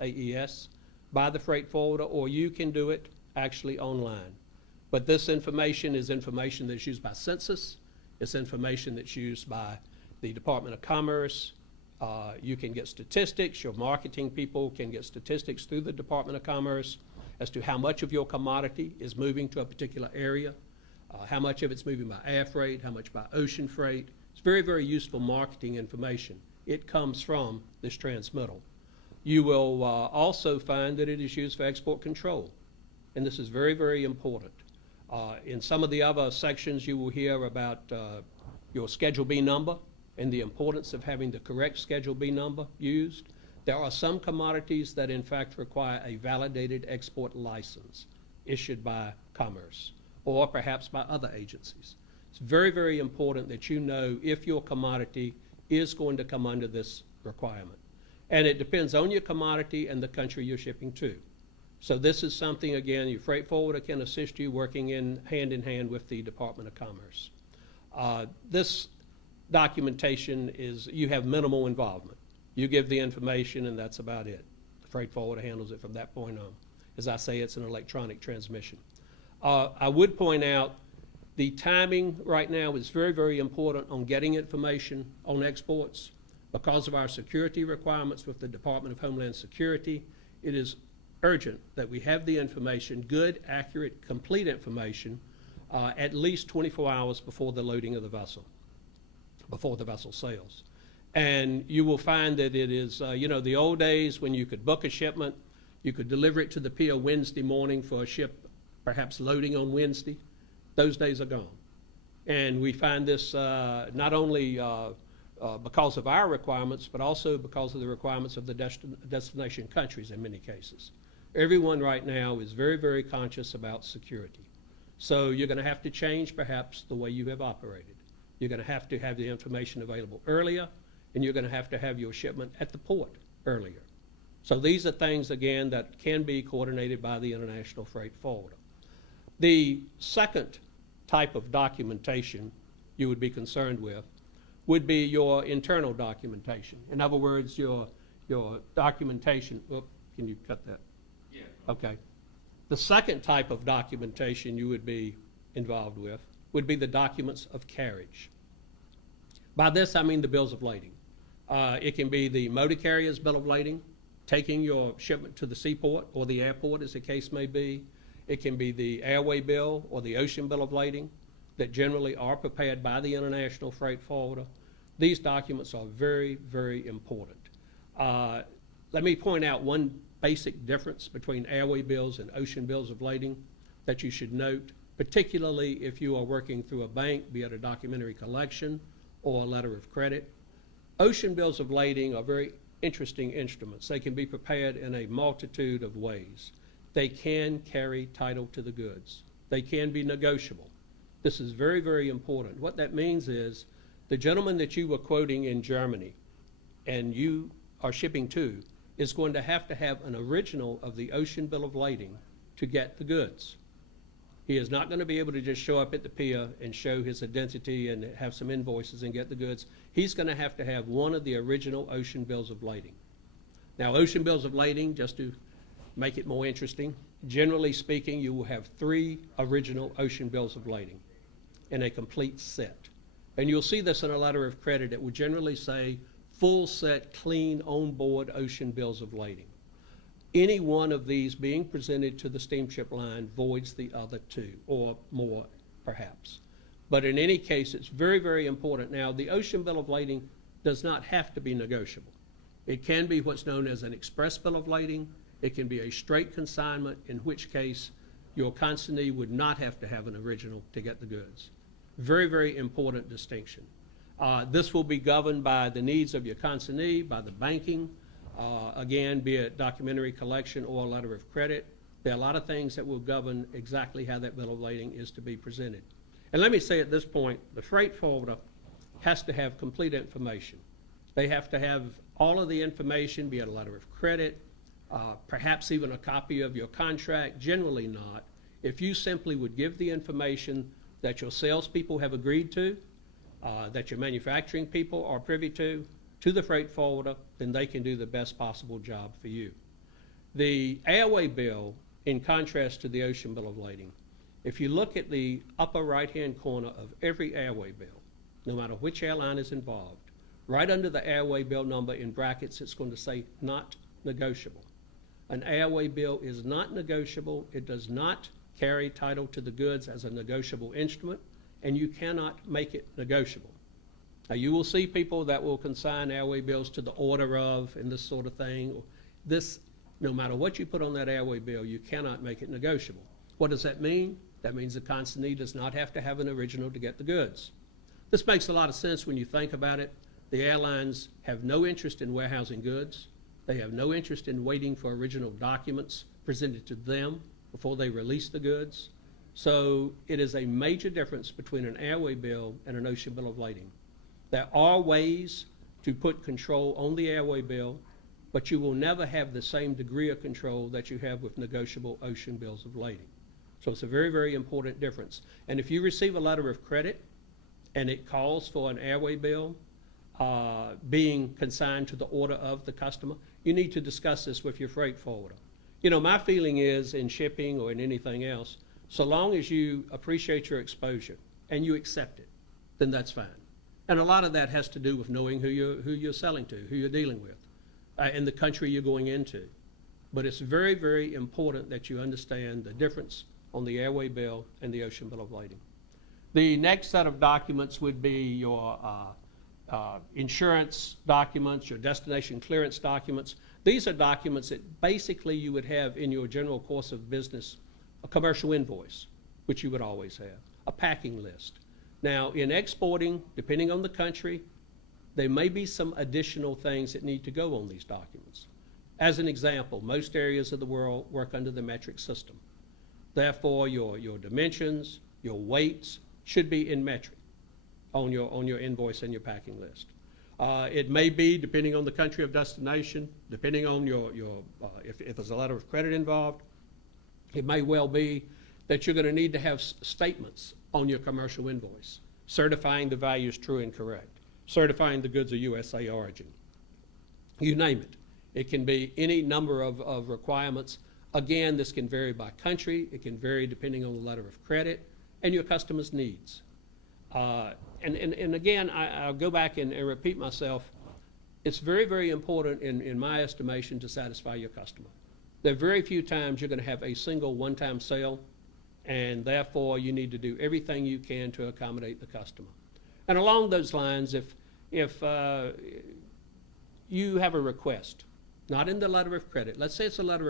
AES, by the freight forwarder, or you can do it actually online. But this information is information that's used by Census. It's information that's used by the Department of Commerce. You can get statistics. Your marketing people can get statistics through the Department of Commerce as to how much of your commodity is moving to a particular area, how much of it's moving by air freight, how much by ocean freight. It's very, very useful marketing information. It comes from this transmittal. You will also find that it is used for export control, and this is very, very important. In some of the other sections, you will hear about your Schedule B number and the importance of having the correct Schedule B number used. There are some commodities that in fact require a validated export license issued by Commerce or perhaps by other agencies. It's very, very important that you know if your commodity is going to come under this requirement. And it depends on your commodity and the country you're shipping to. So this is something, again, your freight forwarder can assist you working in hand with the Department of Commerce. This documentation is, you have minimal involvement. You give the information and that's about it. The freight forwarder handles it from that point on. As I say, it's an electronic transmission. I would point out the timing right now is very, very important on getting information on exports. Because of our security requirements with the Department of Homeland Security, it is urgent that we have the information, good, accurate, complete information, at least 24 hours before the loading of the vessel, before the vessel sails. And you will find that it is, you know, the old days when you could book a shipment, you could deliver it to the pier Wednesday morning for a ship perhaps loading on Wednesday. Those days are gone. And we find this not only because of our requirements, but also because of the requirements of the destination countries in many cases. Everyone right now is very, very conscious about security. So you're going to have to change perhaps the way you have operated. You're going to have the information available earlier, and you're going to have your shipment at the port earlier. So these are things, again, that can be coordinated by the International Freight Forwarder. The second type of documentation you would be concerned with would be your internal documentation. In other words, your documentation. Oh, can you cut that? Yeah. Okay. The second type of documentation you would be involved with would be the documents of carriage. By this, I mean the bills of lading. It can be the motor carrier's bill of lading, taking your shipment to the seaport or the airport, as the case may be. It can be the Airway Bill or the ocean bill of lading that generally are prepared by the International Freight Forwarder. These documents are very, very important. Let me point out one basic difference between airway bills and ocean bills of lading that you should note, particularly if you are working through a bank, be it a documentary collection or a letter of credit. Ocean bills of lading are very interesting instruments. They can be prepared in a multitude of ways. They can carry title to the goods. They can be negotiable. This is very, very important. What that means is the gentleman that you were quoting in Germany and you are shipping to is going to have an original of the ocean bill of lading to get the goods. He is not going to be able to just show up at the pier and show his identity and have some invoices and get the goods. He's going to have one of the original ocean bills of lading. Now, ocean bills of lading, just to make it more interesting, generally speaking, you will have 3 original ocean bills of lading in a complete set. And you'll see this in a letter of credit. It will generally say full set, clean, on-board ocean bills of lading. Any one of these being presented to the steamship line voids the other 2, or more perhaps. But in any case, it's very, very important. Now, the ocean bill of lading does not have to be negotiable. It can be what's known as an express bill of lading. It can be a straight consignment, in which case your consignee would not have to have an original to get the goods. Very, very important distinction. This will be governed by the needs of your consignee, by the banking, again, be it documentary collection or a letter of credit. There are a lot of things that will govern exactly how that bill of lading is to be presented. And let me say at this point, the freight forwarder has to have complete information. They have to have all of the information, be it a letter of credit, perhaps even a copy of your contract, generally not. If you simply would give the information that your salespeople have agreed to, that your manufacturing people are privy to the freight forwarder, then they can do the best possible job for you. The Airway Bill, in contrast to the Ocean Bill of Lading, if you look at the upper right-hand corner of every Airway Bill, no matter which airline is involved, right under the Airway Bill number in brackets, it's going to say not negotiable. An Airway Bill is not negotiable. It does not carry title to the goods as a negotiable instrument, and you cannot make it negotiable. Now, you will see people that will consign Airway Bills to the order of and this sort of thing. This, no matter what you put on that Airway Bill, you cannot make it negotiable. What does that mean? That means the consignee does not have to have an original to get the goods. This makes a lot of sense when you think about it. The airlines have no interest in warehousing goods. They have no interest in waiting for original documents presented to them before they release the goods. So it is a major difference between an Airway Bill and an Ocean Bill of Lading. There are ways to put control on the Airway Bill, but you will never have the same degree of control that you have with negotiable Ocean Bills of Lading. So it's a very, very important difference. And if you receive a letter of credit and it calls for an Airway Bill being consigned to the order of the customer, you need to discuss this with your freight forwarder. You know, my feeling is in shipping or in anything else, so long as you appreciate your exposure and you accept it, then that's fine. And a lot of that has to do with knowing who you're selling to, who you're dealing with, and the country you're going into. But it's very, very important that you understand the difference on the Airway Bill and the Ocean Bill of Lading. The next set of documents would be your insurance documents, your destination clearance documents. These are documents that basically you would have in your general course of business, a commercial invoice, which you would always have, a packing list. Now, in exporting, depending on the country, there may be some additional things that need to go on these documents. As an example, most areas of the world work under the metric system. Therefore, your dimensions, your weights should be in metric on your invoice and your packing list. It may be, depending on the country of destination, depending on if there's a letter of credit involved, it may well be that you're going to need to have statements on your commercial invoice, certifying the value is true and correct, certifying the goods are USA origin. You name it. It can be any number of requirements. Again, this can vary by country. It can vary depending on the letter of credit and your customer's needs. And again, I'll go back and repeat myself. It's very, very important in my estimation to satisfy your customer. There are very few times you're going to have a single one-time sale, and therefore you need to do everything you can to accommodate the customer. And along those lines, if you have a request, not in the letter of credit, let's say it's a letter of